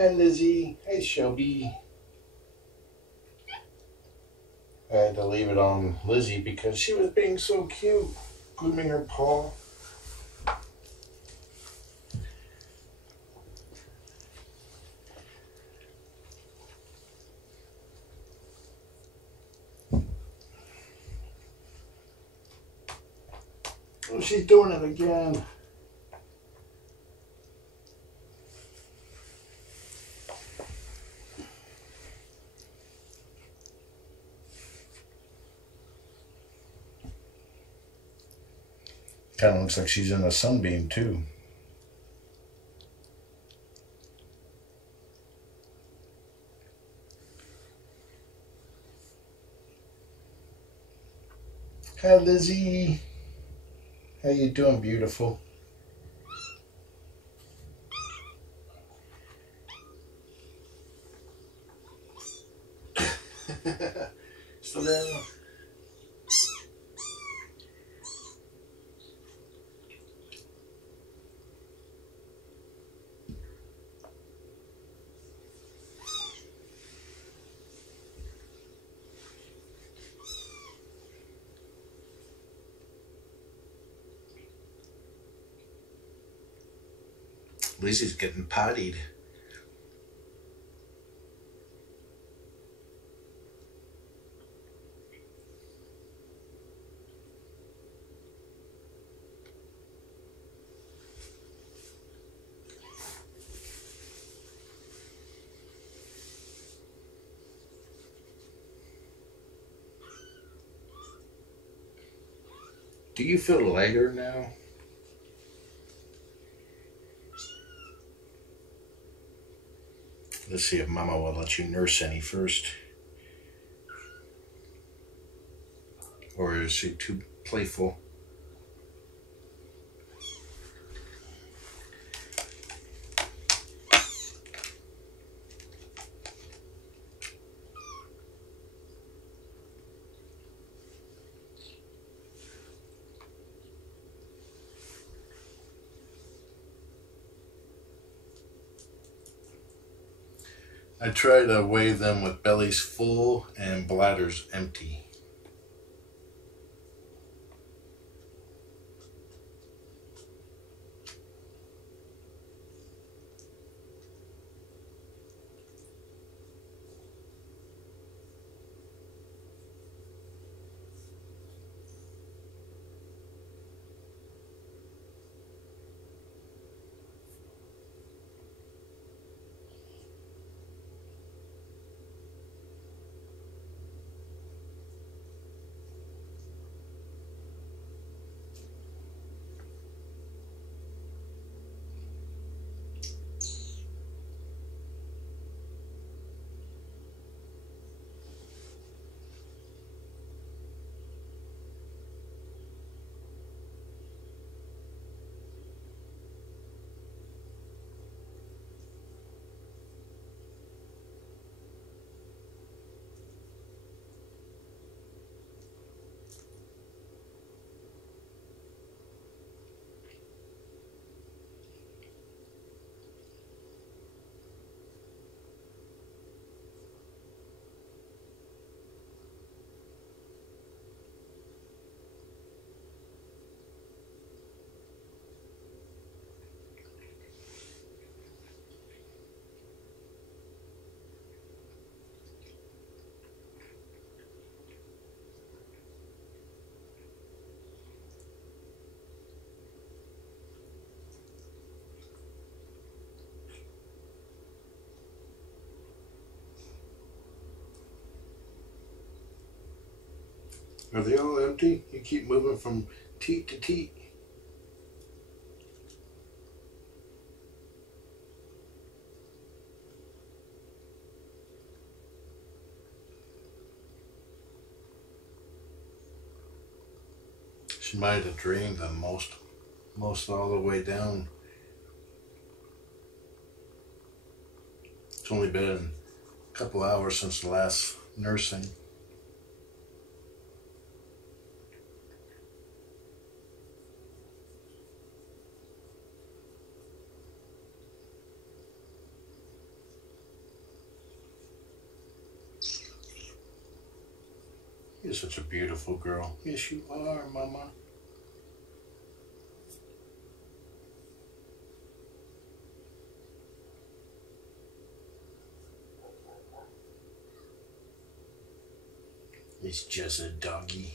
Hi Lizzie. Hi Shelby. I had to leave it on Lizzie because she was being so cute, grooming her paw. Oh, she's doing it again. Kind of looks like she's in a sunbeam too. Hi Lizzie. How you doing, beautiful? So then, Lizzie's getting pottied. Do you feel lighter now? Let's see if Mama will let you nurse any first. Or is she too playful? I try to weigh them with bellies full and bladders empty. Are they all empty? You keep moving from teat to teat. She might have drained them most all the way down. It's only been a couple hours since the last nursing. You're such a beautiful girl. Yes, you are, Mama. It's just a doggy.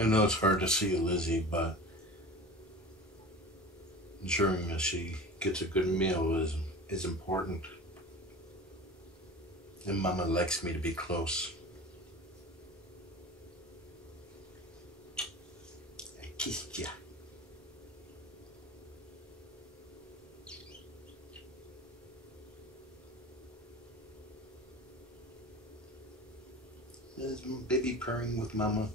I know it's hard to see Lizzie, but ensuring that she gets a good meal is important. And Mama likes me to be close. I kissed ya. There's baby purring with Mama.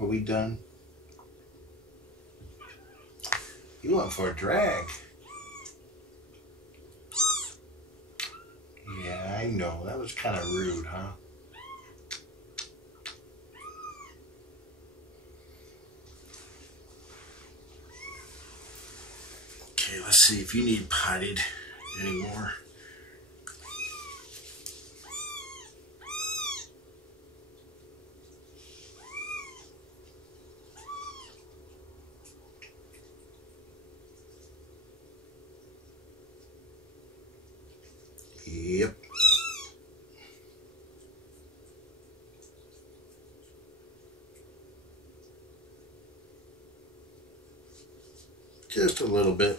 Are we done? You went for a drag. Yeah, I know. That was kind of rude, huh? Okay, let's see if you need potted anymore. Yep. Just a little bit.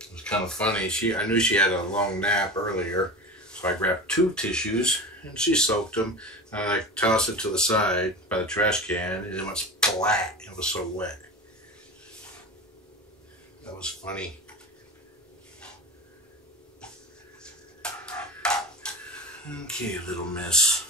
It was kind of funny. I knew she had a long nap earlier, so I grabbed 2 tissues and she soaked them. I tossed it to the side by the trash can and it went splat. It was so wet. That was funny. Okay, little miss.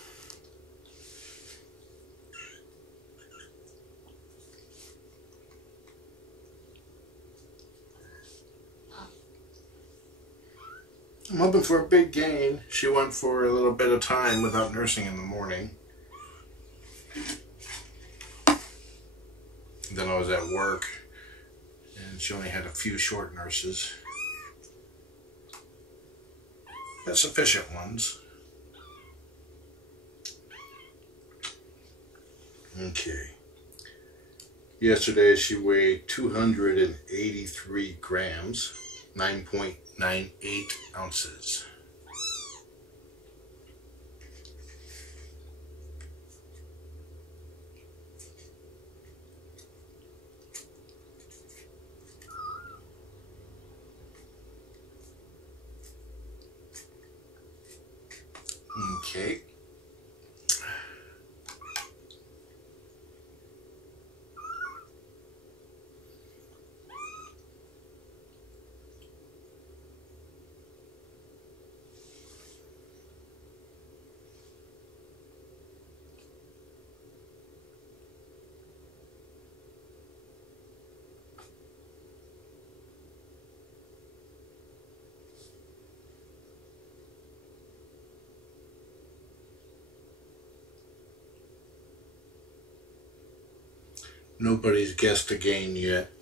I'm hoping for a big gain. She went for a little bit of time without nursing in the morning. Then I was at work and she only had a few short nurses. But sufficient ones. Okay. Yesterday she weighed 283 grams, 9.98 ounces. Okay. Nobody's guessed a gain yet.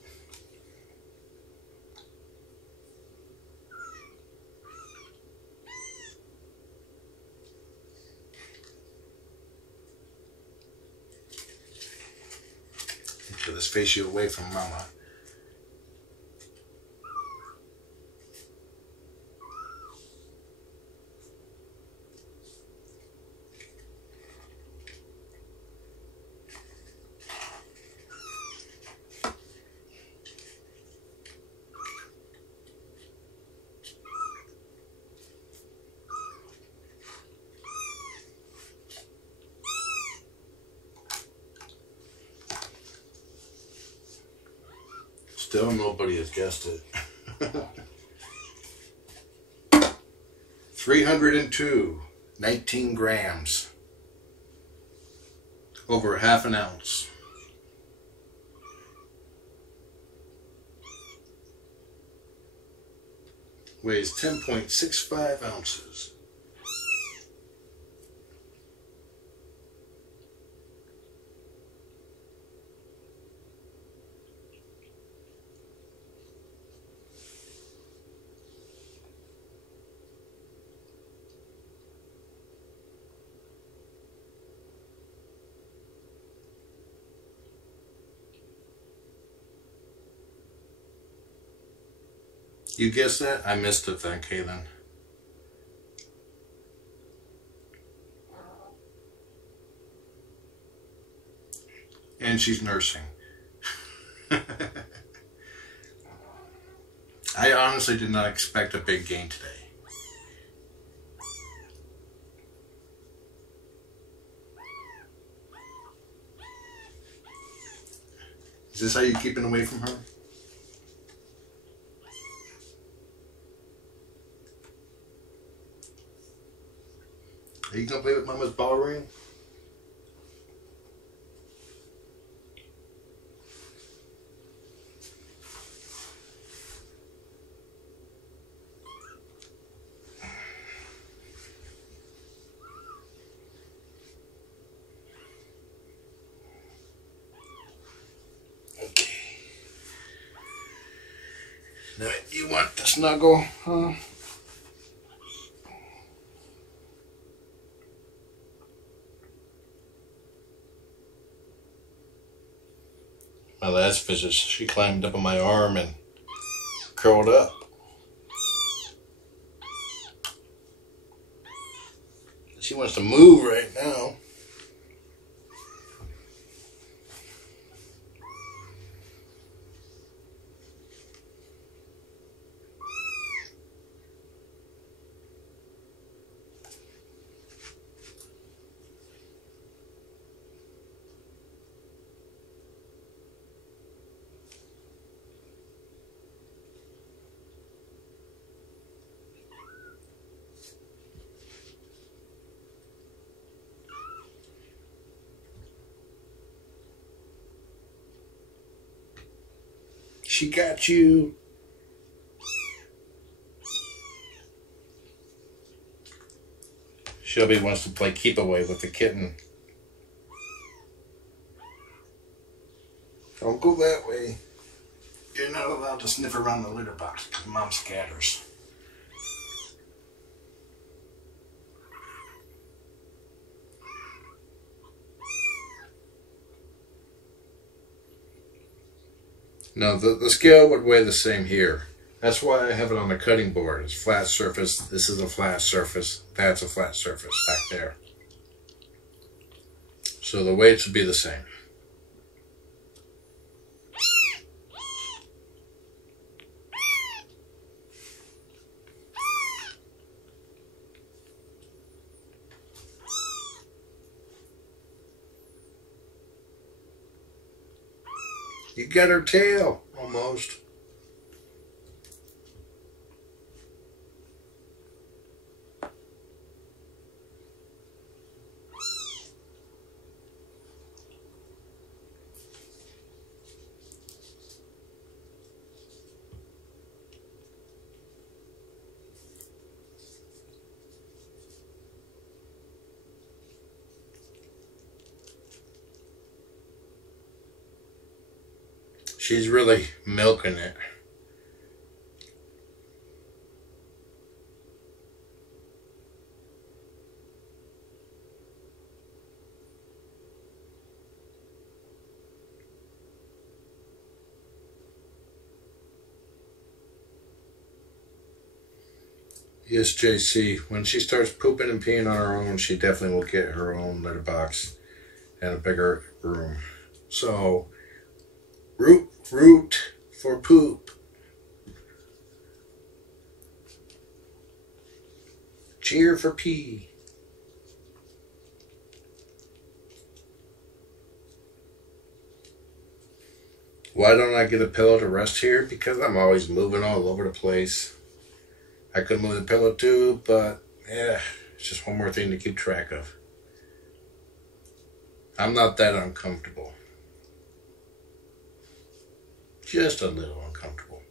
Get this face you away from Mama. Still nobody has guessed it. 302, 19 grams. Over half an ounce. Weighs 10.65 ounces. You guessed that? I missed it then, Kaylin. And she's nursing. I honestly did not expect a big gain today. Is this how you keep it away from her? Are you gonna play with Mama's ball ring? Okay. Now you want to snuggle, huh? My last visit, she climbed up on my arm and curled up. She wants to move right now. She got you. Shelby wants to play keep away with the kitten. Don't go that way. You're not allowed to sniff around the litter box because Mom scatters. No, the scale would weigh the same here. That's why I have it on the cutting board. It's flat surface. This is a flat surface. That's a flat surface back there. So the weights would be the same. You got her tail, almost. She's really milking it. Yes, JC. When she starts pooping and peeing on her own, she definitely will get her own litter box and a bigger room. So, root for poop. Cheer for pee. Why don't I get a pillow to rest here? Because I'm always moving all over the place. I could move the pillow too, but yeah, it's just one more thing to keep track of. I'm not that uncomfortable. Just a little uncomfortable.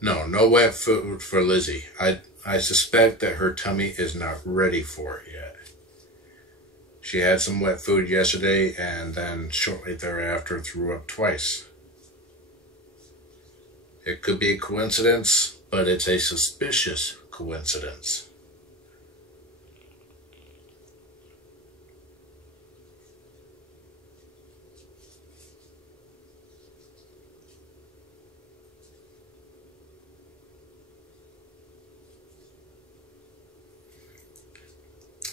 No wet food for Lizzie. I suspect that her tummy is not ready for it yet. She had some wet food yesterday and then shortly thereafter threw up twice. It could be a coincidence, but it's a suspicious coincidence.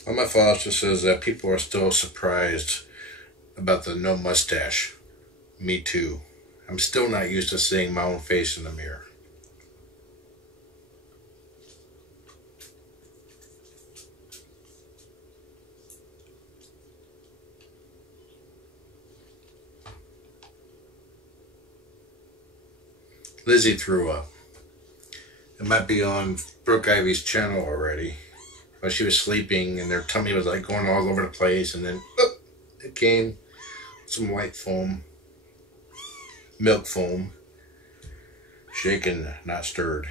On my foster says that people are still surprised about the no mustache. Me too. I'm still not used to seeing my own face in the mirror. Lizzie threw up. It might be on Brooke Ivy's channel already. While she was sleeping and their tummy was like going all over the place, and then it came some white foam, milk foam, shaken, not stirred.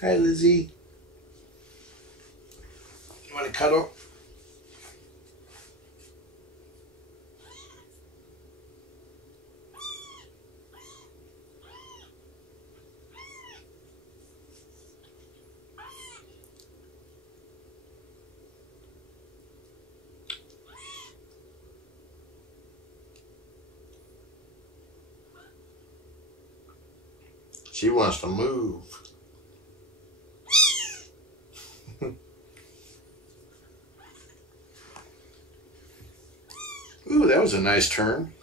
Hi, Lizzie. You want to cuddle? She wants to move. Ooh, that was a nice turn.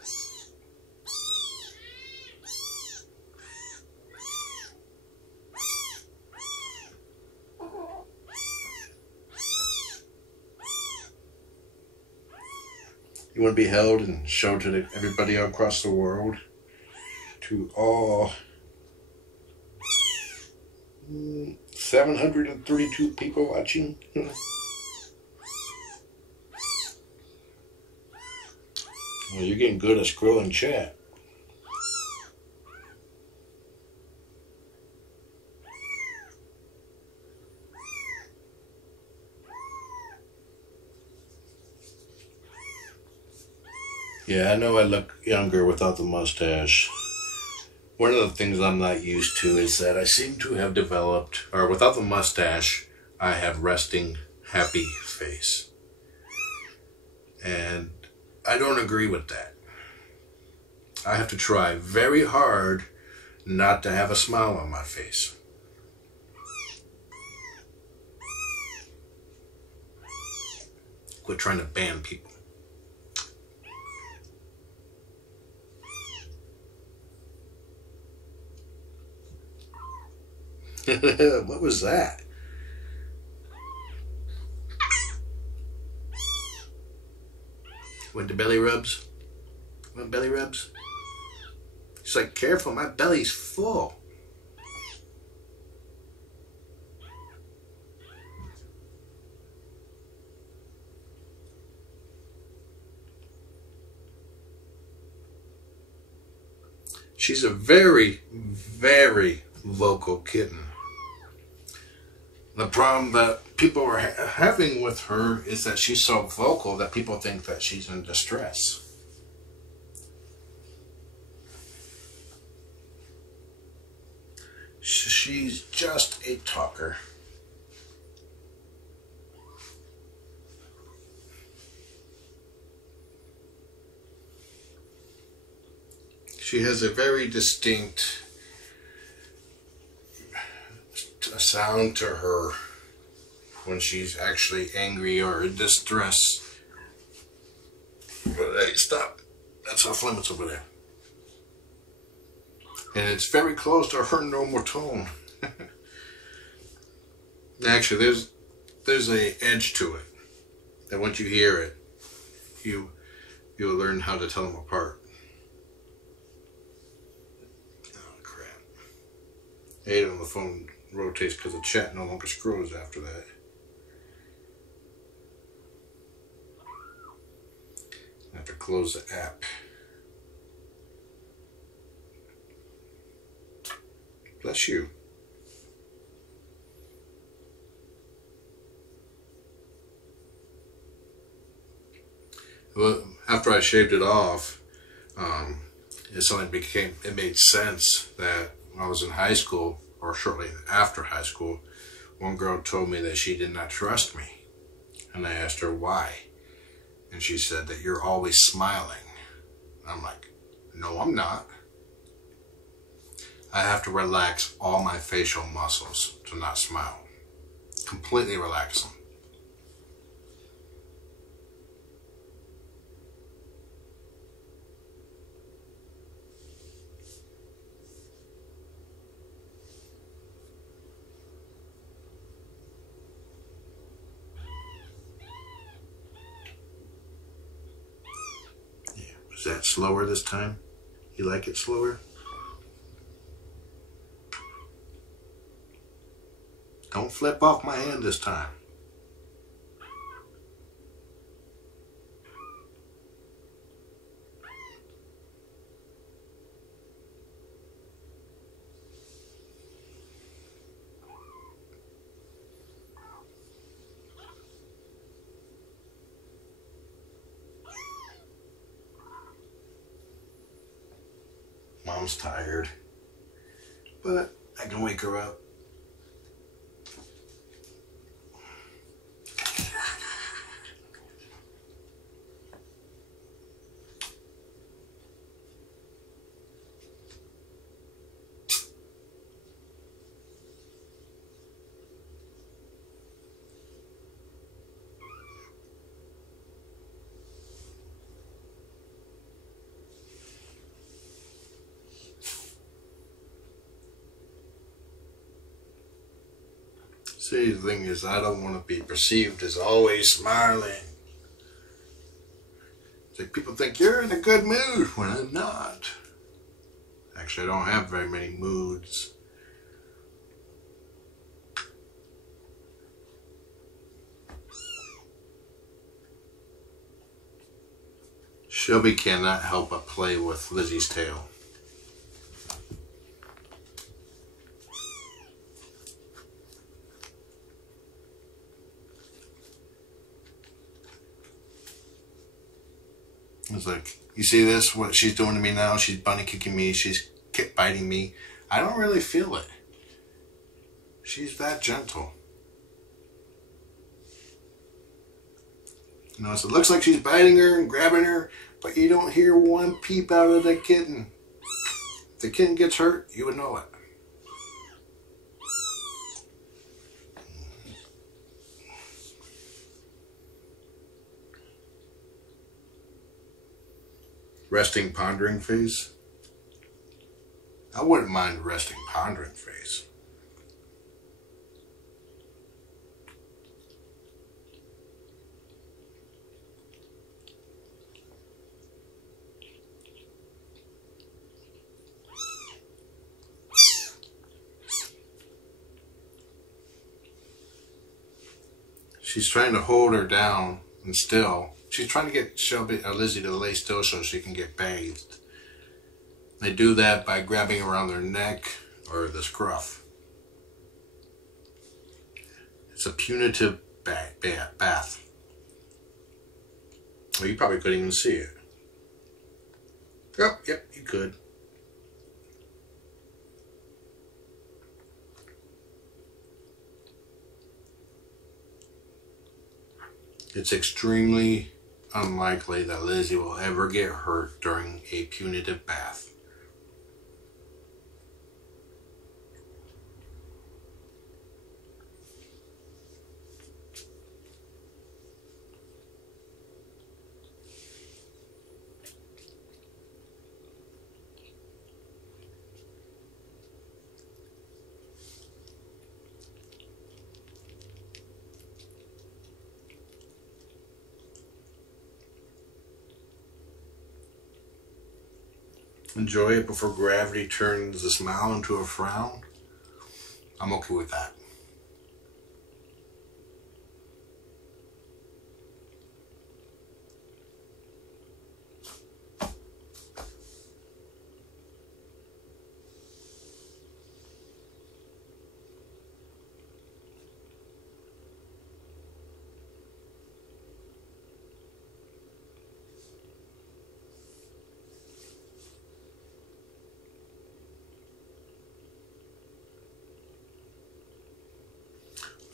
You want to be held and shown to everybody across the world, to all 732 people watching. Well, you're getting good at scrolling chat. Yeah, I know I look younger without the mustache. One of the things I'm not used to is that I seem to have developed, or without the mustache, I have resting, happy face. And I don't agree with that. I have to try very hard not to have a smile on my face. Quit trying to ban people. What was that? With the belly rubs? Want belly rubs? She's like, careful, my belly's full. She's a very, very vocal kitten. The problem that people are having with her is that she's so vocal that people think that she's in distress. a talker. She has a very distinct sound to her when she's actually angry or in distress. But hey, stop. That's off limits over there. And it's very close to her normal tone. Actually, there's a edge to it. And once you hear it, you'll learn how to tell them apart. Oh crap! I hate it when the phone rotates because the chat no longer scrolls after that. I have to close the app. Bless you. Well, after I shaved it off, it made sense that when I was in high school, or shortly after high school, one girl told me that she did not trust me. And I asked her why. And she said that you're always smiling. I'm like, no, I'm not. I have to relax all my facial muscles to not smile. Completely relax them. Yeah, was that slower this time? You like it slower? Don't flip off my hand this time. Mom's tired, but I can wake her up. See, the thing is, I don't want to be perceived as always smiling. It's like people think you're in a good mood when I'm not. Actually, I don't have very many moods. Shelby cannot help but play with Lizzie's tail. It's like, you see this, what she's doing to me now? She's bunny kicking me, she's biting me. I don't really feel it. She's that gentle. You know, so it looks like she's biting her and grabbing her, but you don't hear one peep out of the kitten. If the kitten gets hurt, you would know it. Resting pondering phase. I wouldn't mind resting pondering phase. She's trying to hold her down and still. She's trying to get Shelby or Lizzie to lay still so she can get bathed. They do that by grabbing around their neck or the scruff. It's a punitive bath. Well, you probably couldn't even see it. Oh, yep, you could. It's extremely unlikely that Lizzie will ever get hurt during a punitive bath. Enjoy it before gravity turns the smile into a frown. I'm okay with that.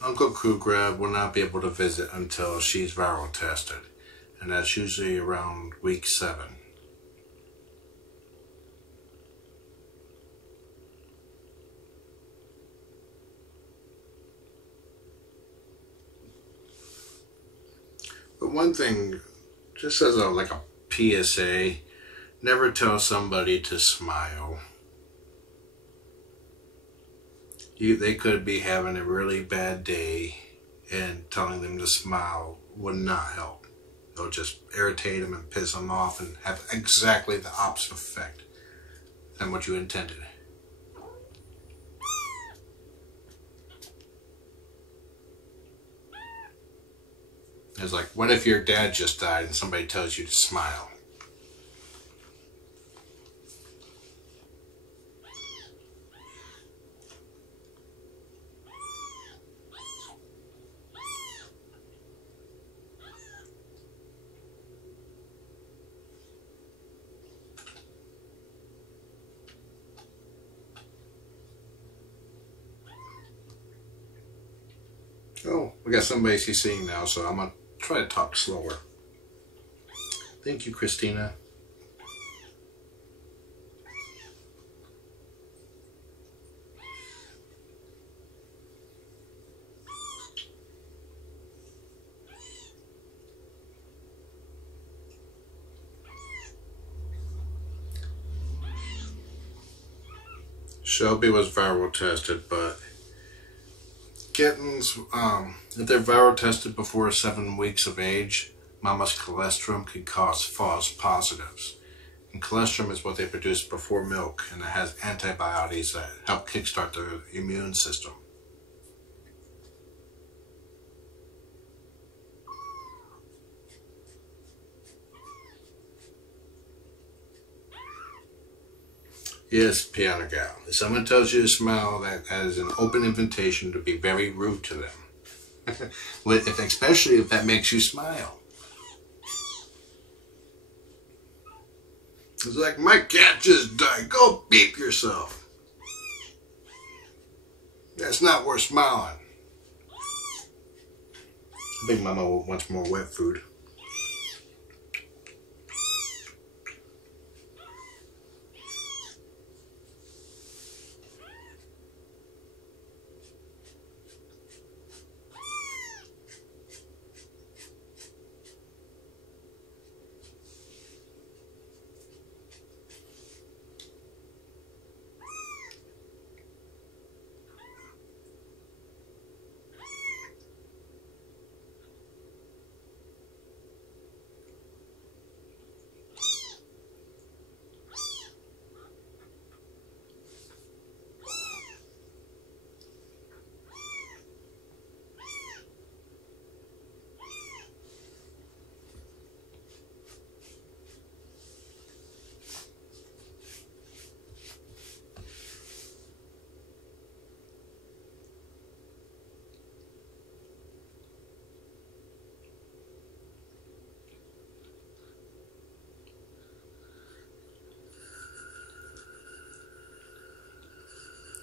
Uncle Crew Grab will not be able to visit until she's viral tested, and that's usually around week 7. But one thing, just as like a PSA, never tell somebody to smile. They could be having a really bad day, and telling them to smile would not help. It'll just irritate them and piss them off and have exactly the opposite effect than what you intended. It's like, what if your dad just died and somebody tells you to smile? Oh, we got somebody CCing now, so I'm going to try to talk slower. Thank you, Christina. Shelby was viral tested, but kittens, if they're viral tested before 7 weeks of age, mama's colostrum could cause false positives. And colostrum is what they produce before milk, and it has antibodies that help kickstart the immune system. Yes, Piano Gal. If someone tells you to smile, that is an open invitation to be very rude to them. Especially if that makes you smile. It's like, my cat just died. Go beep yourself. That's not worth smiling. I think Mama wants more wet food.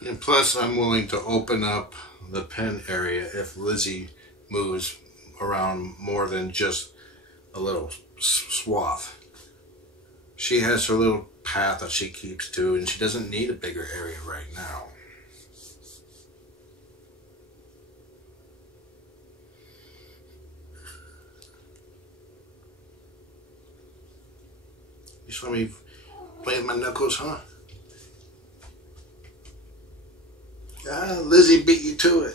And plus, I'm willing to open up the pen area if Lizzie moves around more than just a little swath. She has her little path that she keeps to, and she doesn't need a bigger area right now. You saw me play with my knuckles, huh? Ah, Lizzie beat you to it.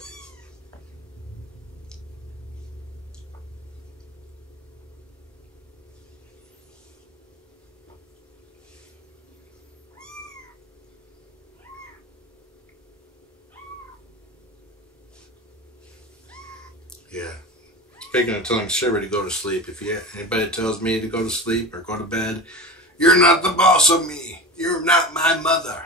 Yeah. Speaking of telling Shelby to go to sleep, if anybody tells me to go to sleep or go to bed, you're not the boss of me. You're not my mother.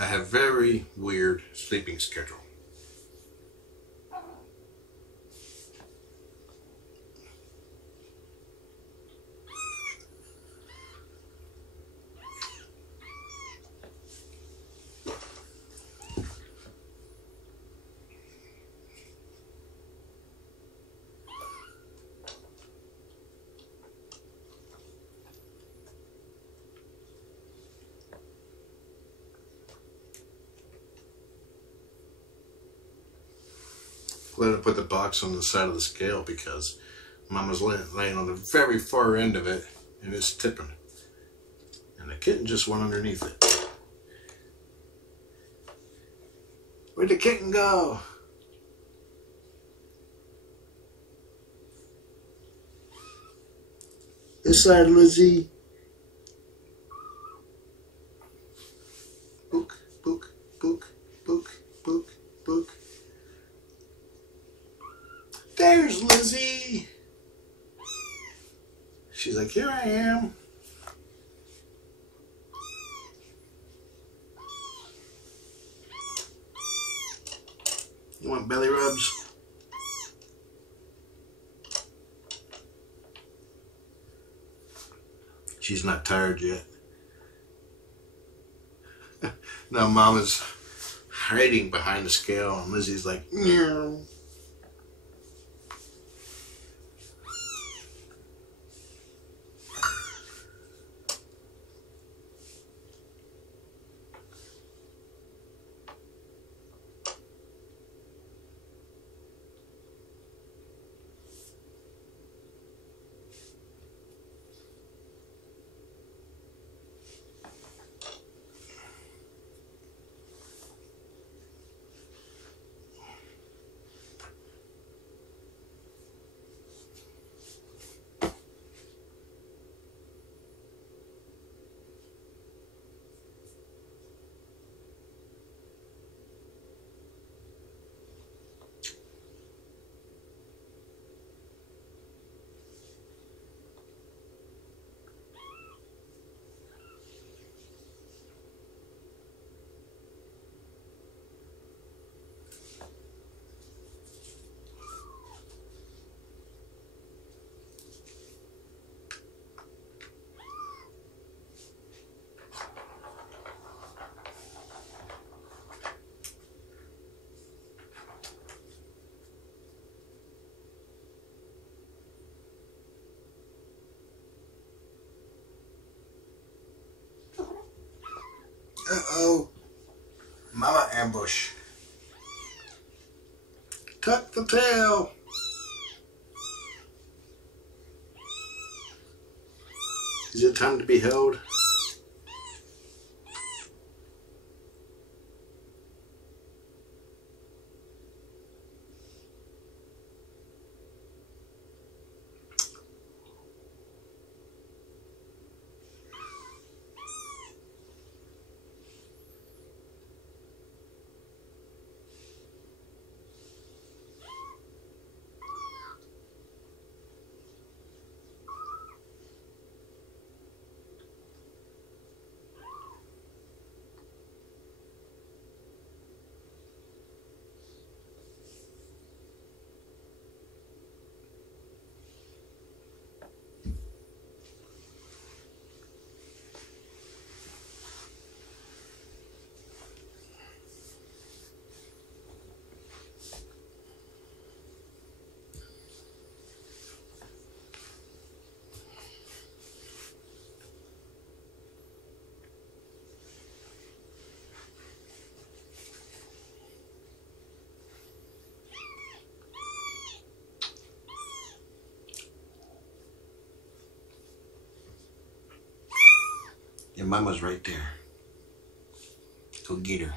I have very weird sleeping schedule. Let her put the box on the side of the scale because Mama's laying on the very far end of it and it's tipping. And the kitten just went underneath it. Where'd the kitten go? This side, Lizzie. Book, book, book, book, book, book. There's Lizzie. She's like, here I am. You want belly rubs? She's not tired yet. Now Mama's hiding behind the scale and Lizzie's like, meow. Uh-oh. Mama ambush. Tuck the tail. Is it time to be held? mama's right there. Go get her.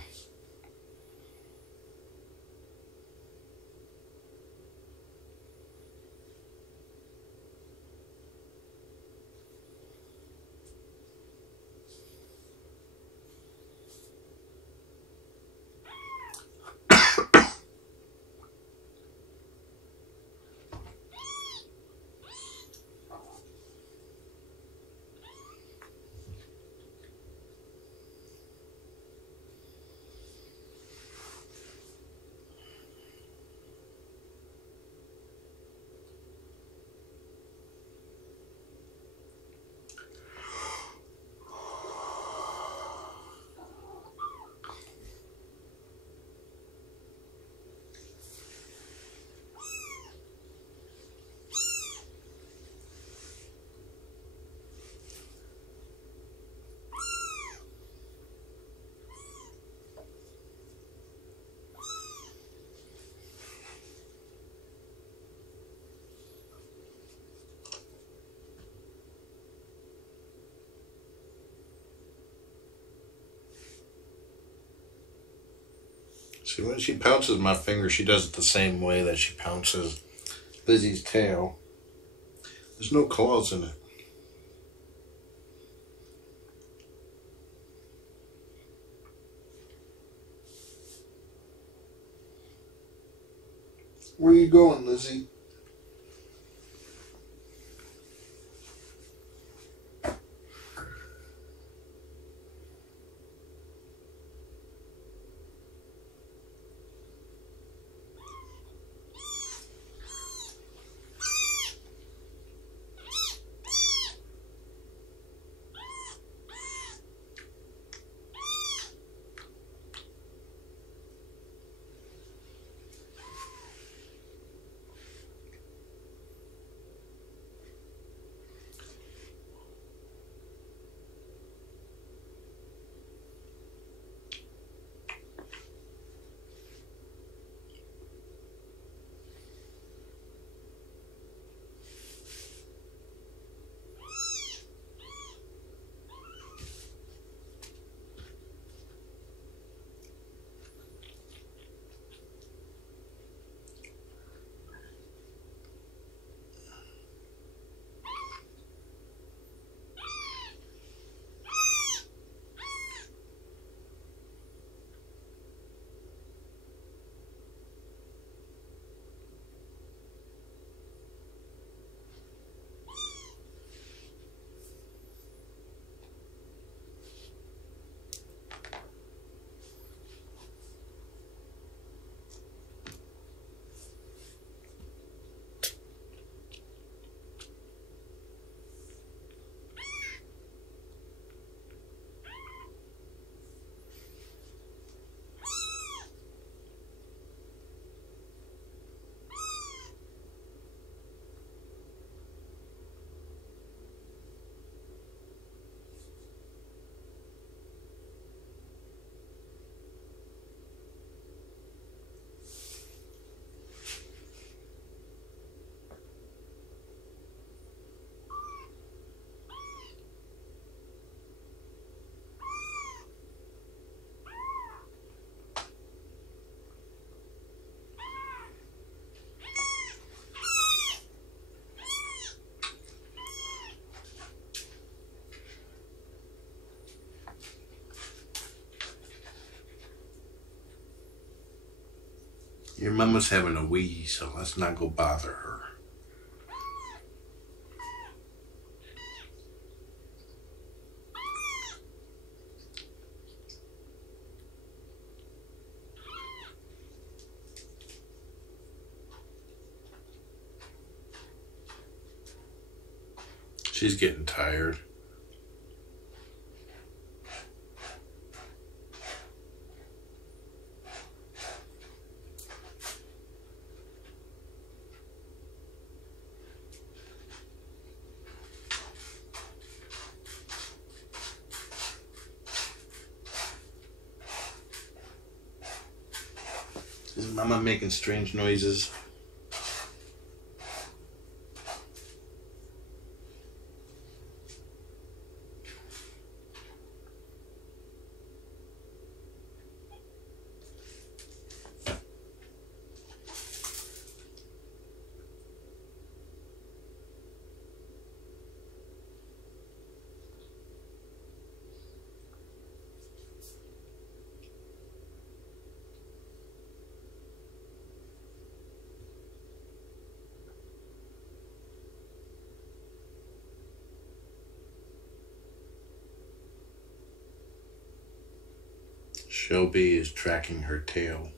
See, when she pounces my finger, she does it the same way that she pounces Lizzie's tail. There's no claws in it. Where are you going, Lizzie? Your mama's having a wee, so let's not go bother her. She's getting tired. Is Mama making strange noises? Shelby is tracking her tail.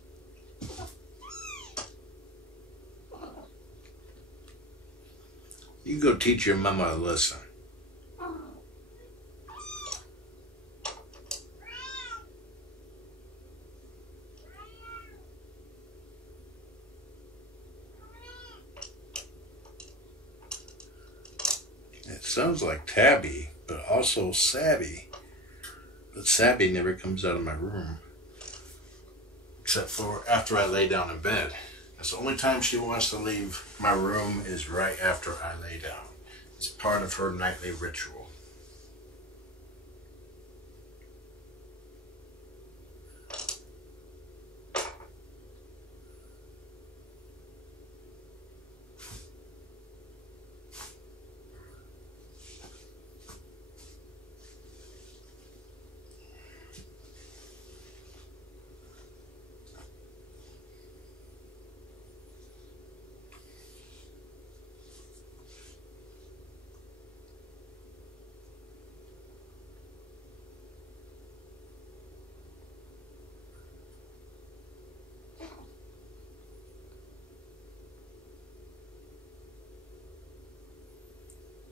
You go teach your mama a lesson. It sounds like Tabby, but also Sabby. But Sabby never comes out of my room. Except for after I lay down in bed. That's the only time she wants to leave my room is right after I lay down. It's part of her nightly ritual.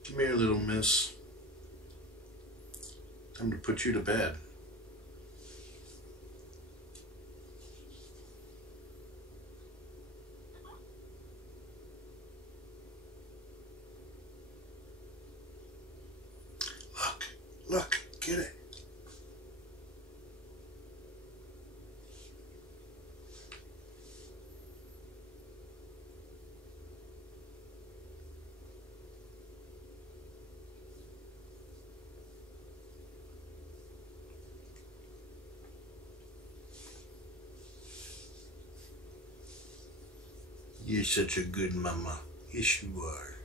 Come here, little miss. Time to put you to bed. Look, get it. You're such a good mama. Yes, you are.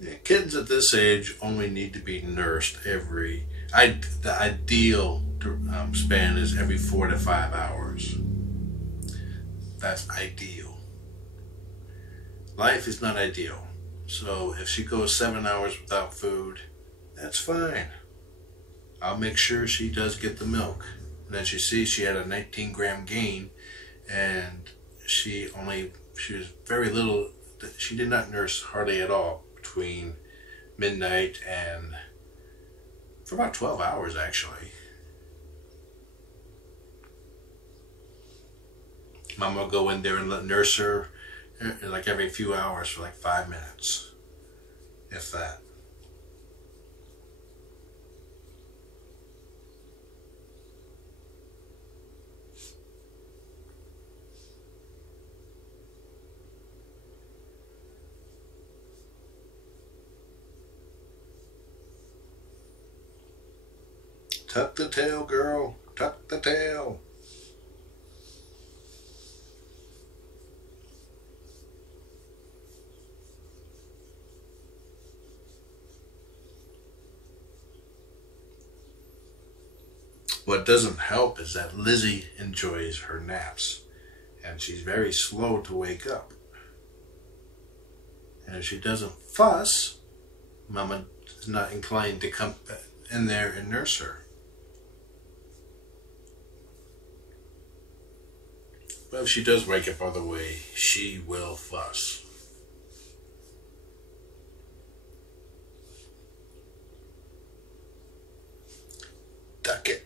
Yeah, kittens at this age only need to be nursed the ideal span is every 4 to 5 hours. That's ideal. Life is not ideal. So if she goes 7 hours without food, that's fine. I'll make sure she does get the milk. And as you see, she had a 19-gram gain, and she was very little. She did not nurse hardly at all between midnight and for about 12 hours actually. Mama will go in there and nurse her like every few hours for like 5 minutes, if that. Tuck the tail, girl. Tuck the tail. What doesn't help is that Lizzie enjoys her naps, and she's very slow to wake up. And if she doesn't fuss, Mama is not inclined to come in there and nurse her. But if she does wake up all the way, she will fuss. Duck it.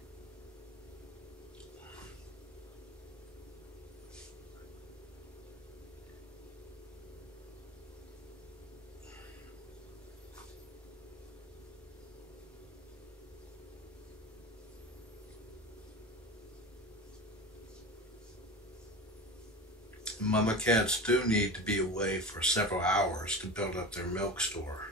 Mama cats do need to be away for several hours to build up their milk store.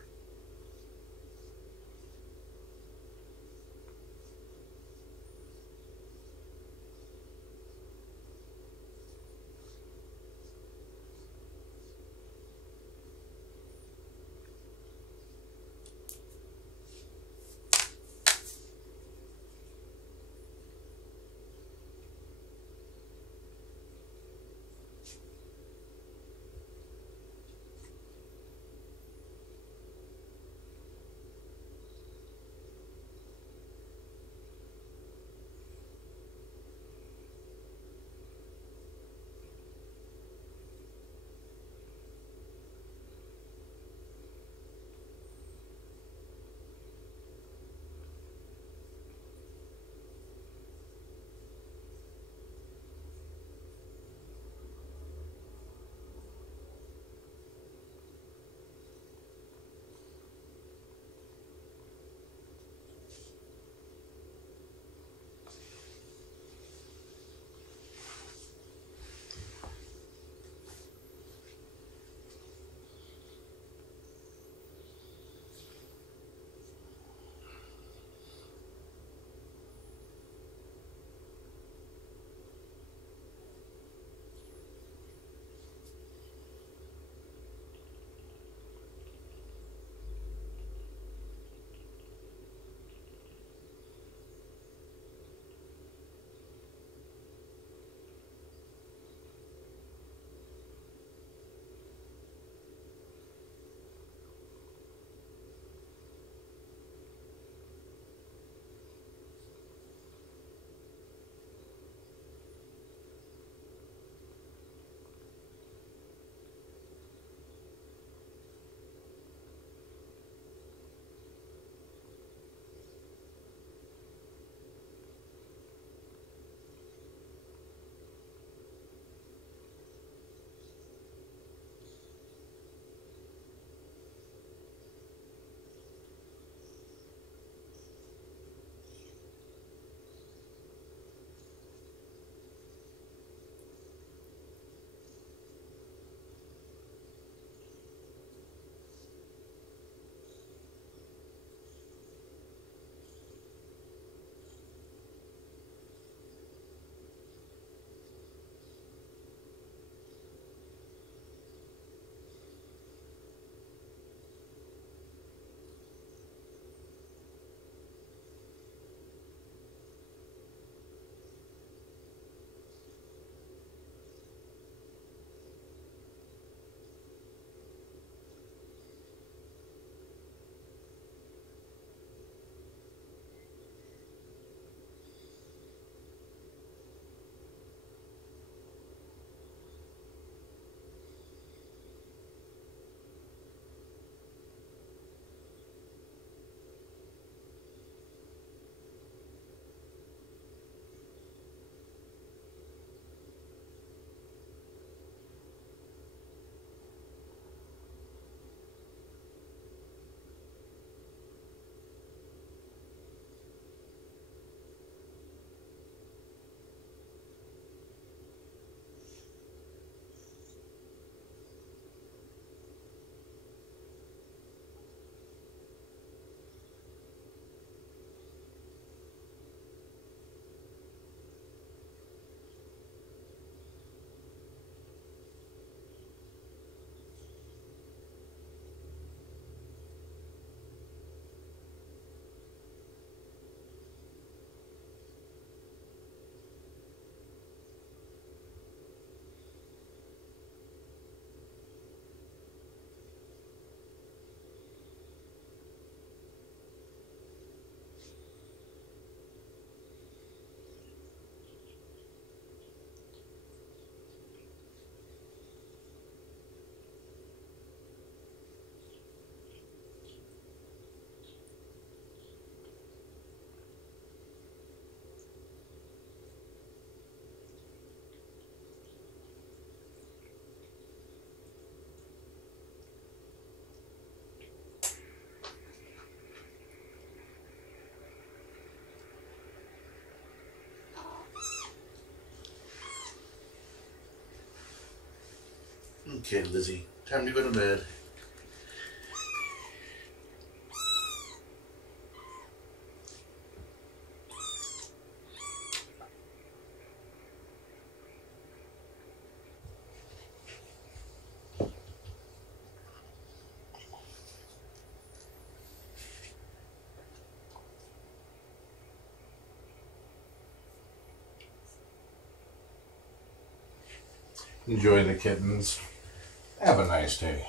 Okay, Lizzie, time to go to bed. Enjoy the kittens. Have a nice day.